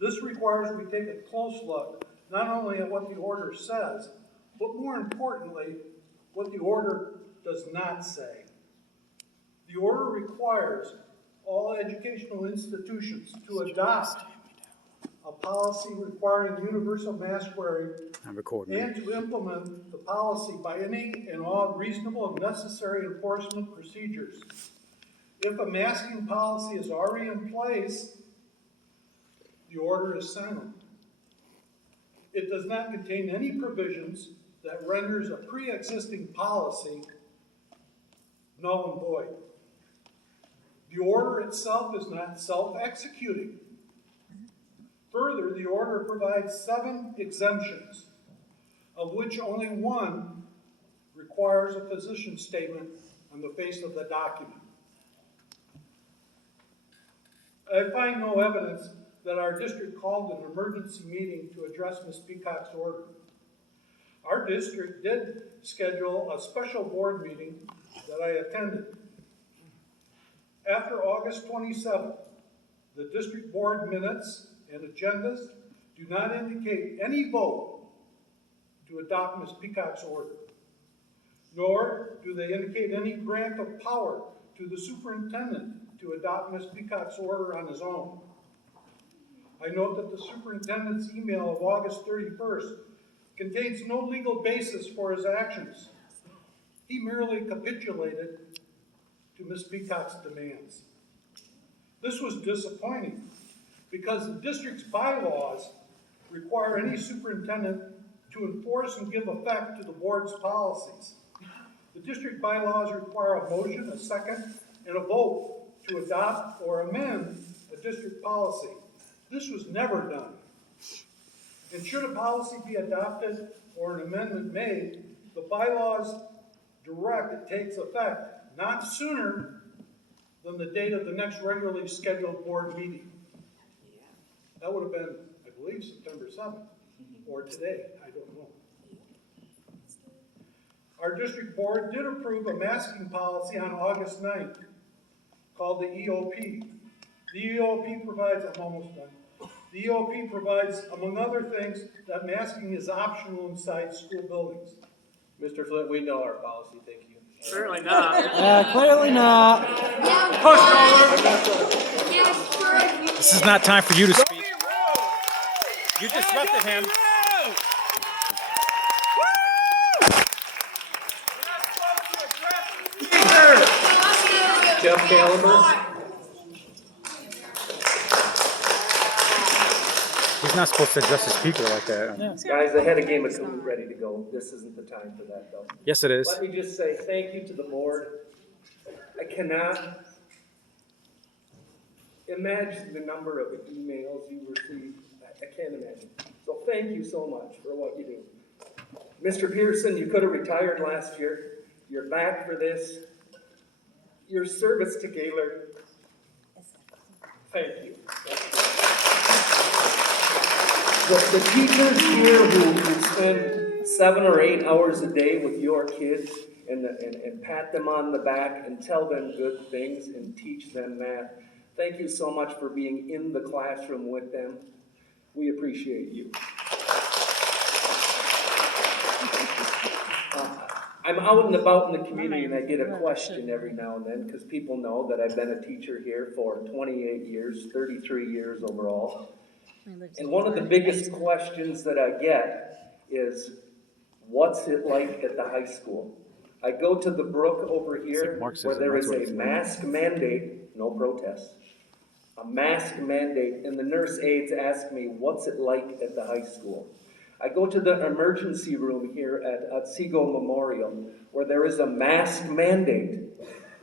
This requires we take a close look, not only at what the order says, but more importantly, what the order does not say. The order requires all educational institutions to adopt a policy requiring universal mask wearing and to implement the policy by any and all reasonable and necessary enforcement procedures. If a masking policy is already in place, the order is silent. It does not contain any provisions that renders a pre-existing policy null and void. The order itself is not self-executing. Further, the order provides 7 exemptions, of which only one requires a physician statement on the face of the document. I find no evidence that our district called an emergency meeting to address Ms. Peacock's order. Our district did schedule a special board meeting that I attended. After August 27th, the district board minutes and agendas do not indicate any vote to adopt Ms. Peacock's order, nor do they indicate any grant of power to the superintendent to adopt Ms. Peacock's order on his own. I note that the superintendent's email of August 31st contains no legal basis for his actions. He merely capitulated to Ms. Peacock's demands. This was disappointing because the district's bylaws require any superintendent to enforce and give effect to the board's policies. The district bylaws require a motion, a second, and a vote to adopt or amend a district policy. This was never done. And should a policy be adopted or an amendment made, the bylaws direct it takes effect not sooner than the date of the next regularly scheduled board meeting. That would have been, I believe, September 7th, or today, I don't know. Our district board did approve a masking policy on August 9th called the EOP. The EOP provides, I'm almost done. The EOP provides, among other things, that masking is optional inside school buildings. Mr. Flint, we know our policy, thank you. Certainly not. Clearly not. This is not time for you to speak. You disrupted him. Jeff Caliber. He's not supposed to address the speaker like that. Yeah. Guys, I had a game of Kahoot ready to go. This isn't the time for that, though. Yes, it is. Let me just say thank you to the board. I cannot imagine the number of emails you received. I can't imagine. So thank you so much for what you do. Mr. Pearson, you could have retired last year. You're back for this. Your service to Gaylord, thank you. The teachers here who spend 7 or 8 hours a day with your kids and pat them on the back and tell them good things and teach them math, thank you so much for being in the classroom with them. We appreciate you. I'm out and about in the community and I get a question every now and then because people know that I've been a teacher here for 28 years, 33 years overall. And one of the biggest questions that I get is, what's it like at the high school? I go to the brook over here where there is a mask mandate, no protest, a mask mandate, and the nurse aides ask me, what's it like at the high school? I go to the emergency room here at Seagull Memorial where there is a mask mandate,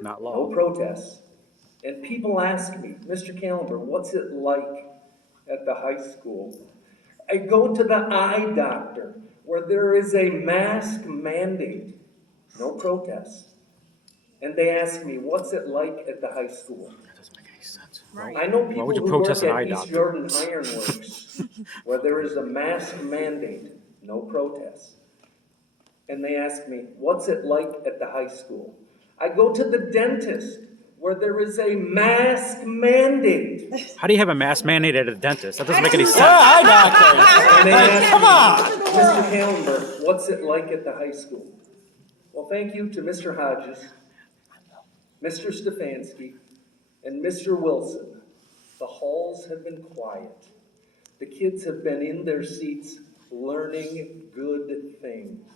Not law. no protests. And people ask me, Mr. Caliber, what's it like at the high school? I go to the eye doctor where there is a mask mandate, no protests. And they ask me, what's it like at the high school? That doesn't make any sense. I know people would you who work protest an eye at East doctor? Jordan Ironworks where there is a mask mandate, no protests. And they ask me, what's it like at the high school? I go to the dentist where there is a mask mandate. How do you have a mask mandate at a dentist? That doesn't make any sense. Eye doctor. And they asked Come me, on. Mr. Hallenberg, what's it like at the high school? Well, thank you to Mr. Hodges, Mr. Stefanski, and Mr. Wilson. The halls have been quiet. The kids have been in their seats learning good things.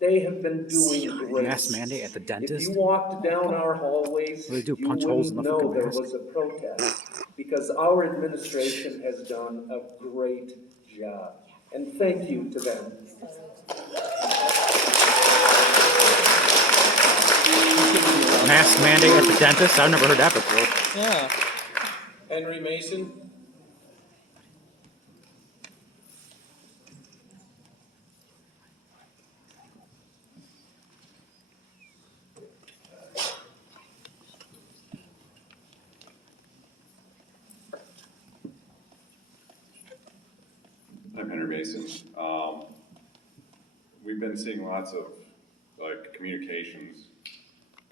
They have been doing great. Mask mandate at the dentist? If you walked down our hallways, What do they do, you punch holes in wouldn't the know fucking there mask? was a protest, because our administration has done a great job. And thank you to them. Mask mandate at the dentist? I've never heard that before. Yeah. Henry Mason. I'm Henry Mason. We've been seeing lots of communications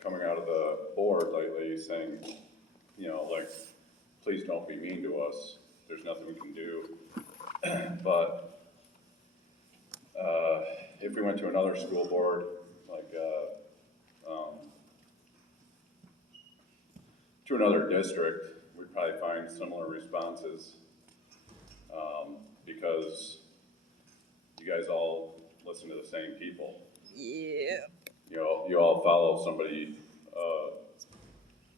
coming out of the board lately saying, please don't be mean to us. There's nothing we can do. But if we went to another school board, to another district, we'd probably find similar responses. Because you guys all listen to the same people. Yeah. You all follow somebody,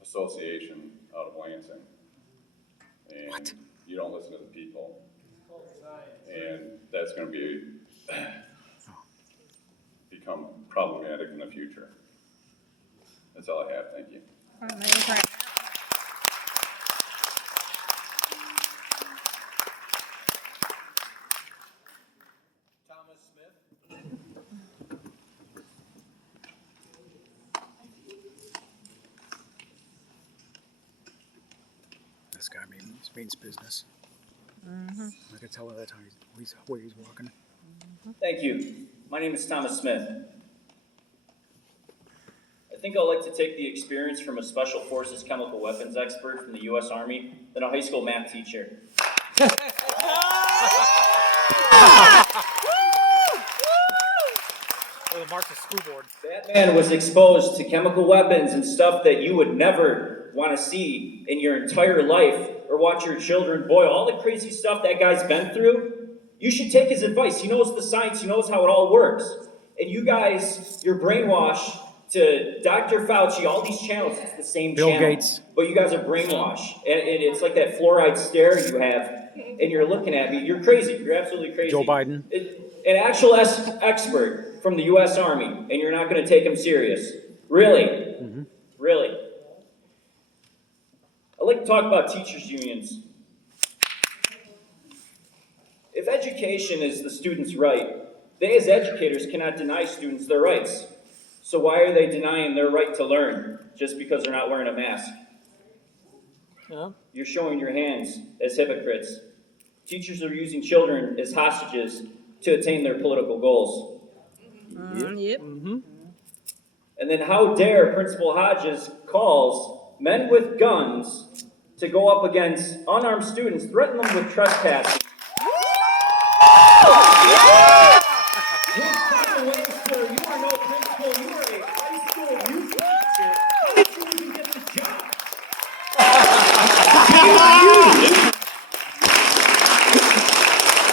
association out of Lansing. And What? you don't listen to the people. And that's gonna become problematic in the future. That's all I have, thank you. Thomas Smith. This guy means business. I can tell by that time where he's walking. Thank you. My name is Thomas Smith. I think I'd like to take the experience from a Special Forces chemical weapons expert from the U.S. Army than a high school math teacher. Or the Marxist school board. That man was exposed to chemical weapons and stuff that you would never want to see in your entire life or watch your children boil. All the crazy stuff that guy's been through, you should take his advice. He knows the science. He knows how it all works. And you guys, you're brainwashed to Dr. Fauci, all these channels, it's the same Bill channel. Gates. But you guys are brainwashed. And it's like that fluoride stare you have, and you're looking at me. You're crazy. You're absolutely crazy. Joe Biden. An actual expert from the U.S. Army, and you're not going to take him serious. Really? Mm-hmm. Really? I'd like to talk about teachers' unions. If education is the student's right, they as educators cannot deny students their rights. So why are they denying their right to learn just because they're not wearing a mask? Yeah. You're showing your hands as hypocrites. Teachers are using children as hostages to attain their political goals. Yep. And then how dare Principal Hodges calls men with guns to go up against unarmed students, threaten them with trespassing. You are no principal, you are a high school youth teacher. How did you even get the job?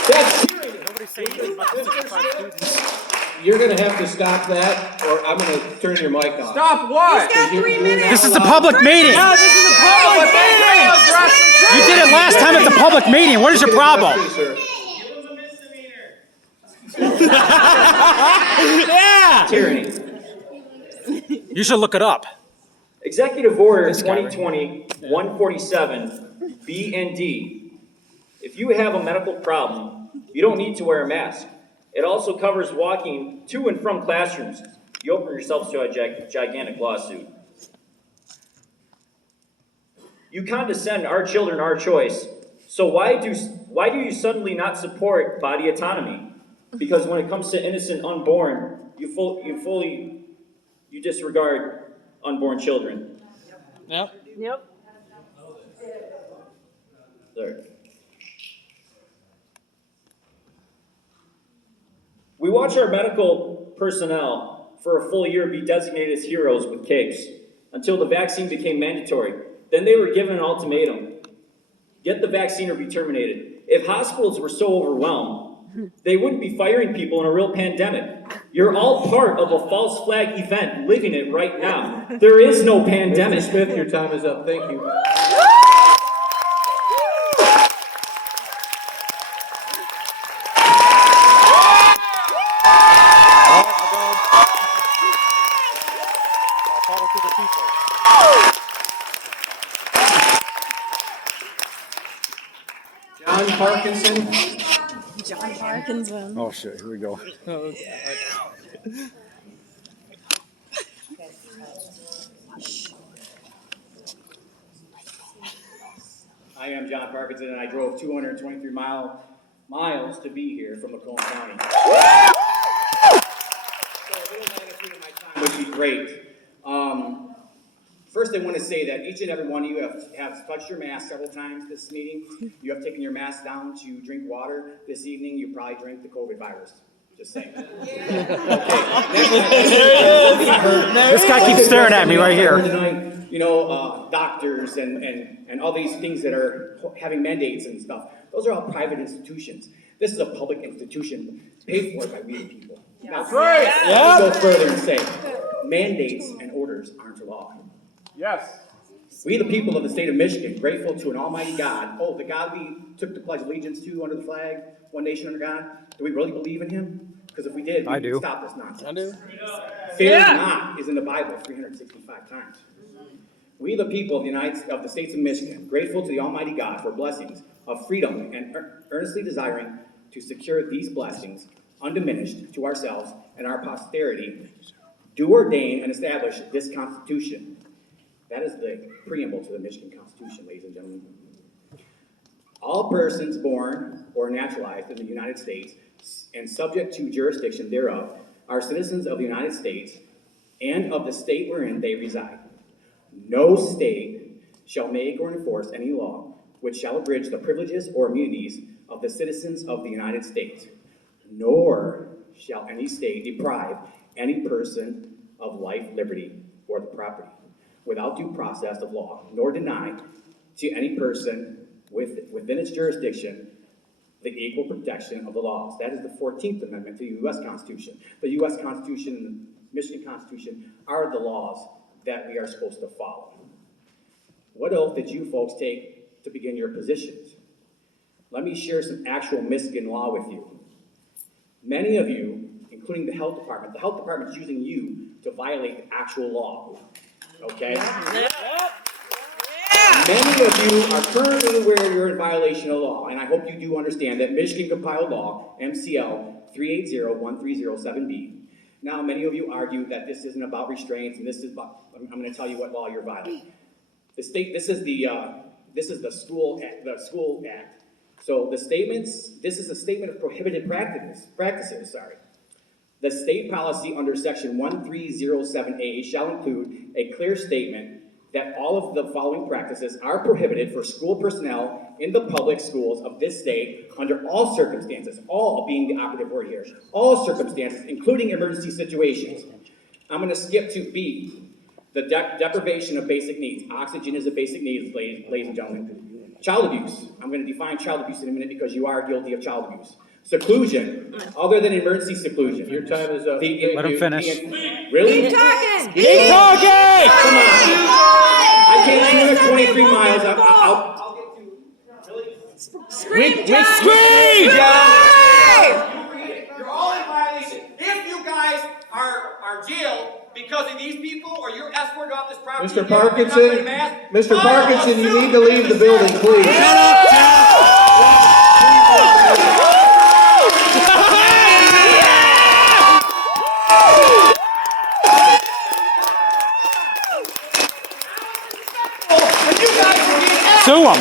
That's tyranny. Nobody's saying anything about the 65 students. You're gonna have to stop that, or I'm gonna turn your mic off. Stop what? He's got 3 minutes. This is a public meeting. Yeah, this is a public meeting. You did it last time at the public meeting. What is your problem? Yeah. Tyranny. You should look it up. Executive Order This guy right 2020-147, B and D. If you have a medical problem, you don't need to wear a mask. It also covers walking to and from classrooms. You open yourselves to a gigantic lawsuit. You condescend our children, our choice. So why do you suddenly not support body autonomy? Because when it comes to innocent unborn, you disregard unborn children. Yep. Yep. There. We watch our medical personnel for a full year be designated as heroes with capes until the vaccine became mandatory. Then they were given an ultimatum. Get the vaccine or be terminated. If hospitals were so overwhelmed, they wouldn't be firing people in a real pandemic. You're all part of a false flag event, living it right now. There is no pandemic. Mr. Smith, your time is up. Thank you. Follow to the people. John Parkinson. John Parkinson. Oh shit, here we go. I am John Parkinson, and I drove 223 miles to be here from Macomb County. So a little magnitude of my time would be great. First, I want to say that each and every one of you have touched your mask several times this meeting. You have taken your mask down to drink water. This evening, you probably drank the COVID virus. Just saying. This guy keeps staring at me right here. Tonight, you know, doctors and all these things that are having mandates and stuff. Those are all private institutions. This is a public institution paid for by we the people. That's right. I'll go further and say, mandates and orders aren't law. Yes. We, the people of the state of Michigan, grateful to an almighty God, the God we took the pledge of allegiance to under the flag, one nation under God, do we really believe in him? Because if we did, we could stop this nonsense. I do. Fear not is in the Bible 365 times. We, the people of the states of Michigan, grateful to the almighty God for blessings of freedom and earnestly desiring to secure these blessings undiminished to ourselves and our posterity, do ordain and establish this Constitution. That is the preamble to the Michigan Constitution, ladies and gentlemen. All persons born or naturalized in the United States and subject to jurisdiction thereof are citizens of the United States and of the state wherein they reside. No state shall make or enforce any law which shall abridge the privileges or immunities of the citizens of the United States, nor shall any state deprive any person of life, liberty, or the property without due process of law, nor deny to any person within its jurisdiction the equal protection of the laws. That is the 14th Amendment to the U.S. Constitution. The U.S. Constitution and the Michigan Constitution are the laws that we are supposed to follow. What oath did you folks take to begin your positions? Let me share some actual Michigan law with you. Many of you, including the health department is using you to violate the actual law. Okay? Many of you are currently aware you're in violation of law, and I hope you do understand that Michigan compiled law, MCL 3801307B. Now, many of you argue that this isn't about restraints, and this is about, I'm going to tell you what law you're violating. This is the School Act. So this is a statement of prohibited practices. The state policy under section 1307A shall include a clear statement that all of the following practices are prohibited for school personnel in the public schools of this state under all circumstances, all being the operative word here, all circumstances, including emergency situations. I'm going to skip to B, the deprivation of basic needs. Oxygen is a basic need, ladies and gentlemen. Child abuse. I'm going to define child abuse in a minute because you are guilty of child abuse. Seclusion, other than emergency seclusion. Your time is up. Let him finish. Really? Keep talking! Keep talking! Come on. I can't do 23 miles. I'll get to. Really? Scream, John! Scream! You're all in violation. If you guys are jailed because of these people or you're escorted off this property, Mr. Parkinson, you need to leave the building, please. Shut up, John! Sue him.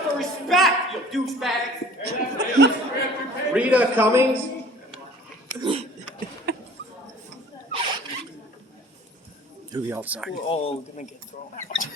For respect, you douchebags. Rita Cummings. to the outside. We're all gonna get thrown out.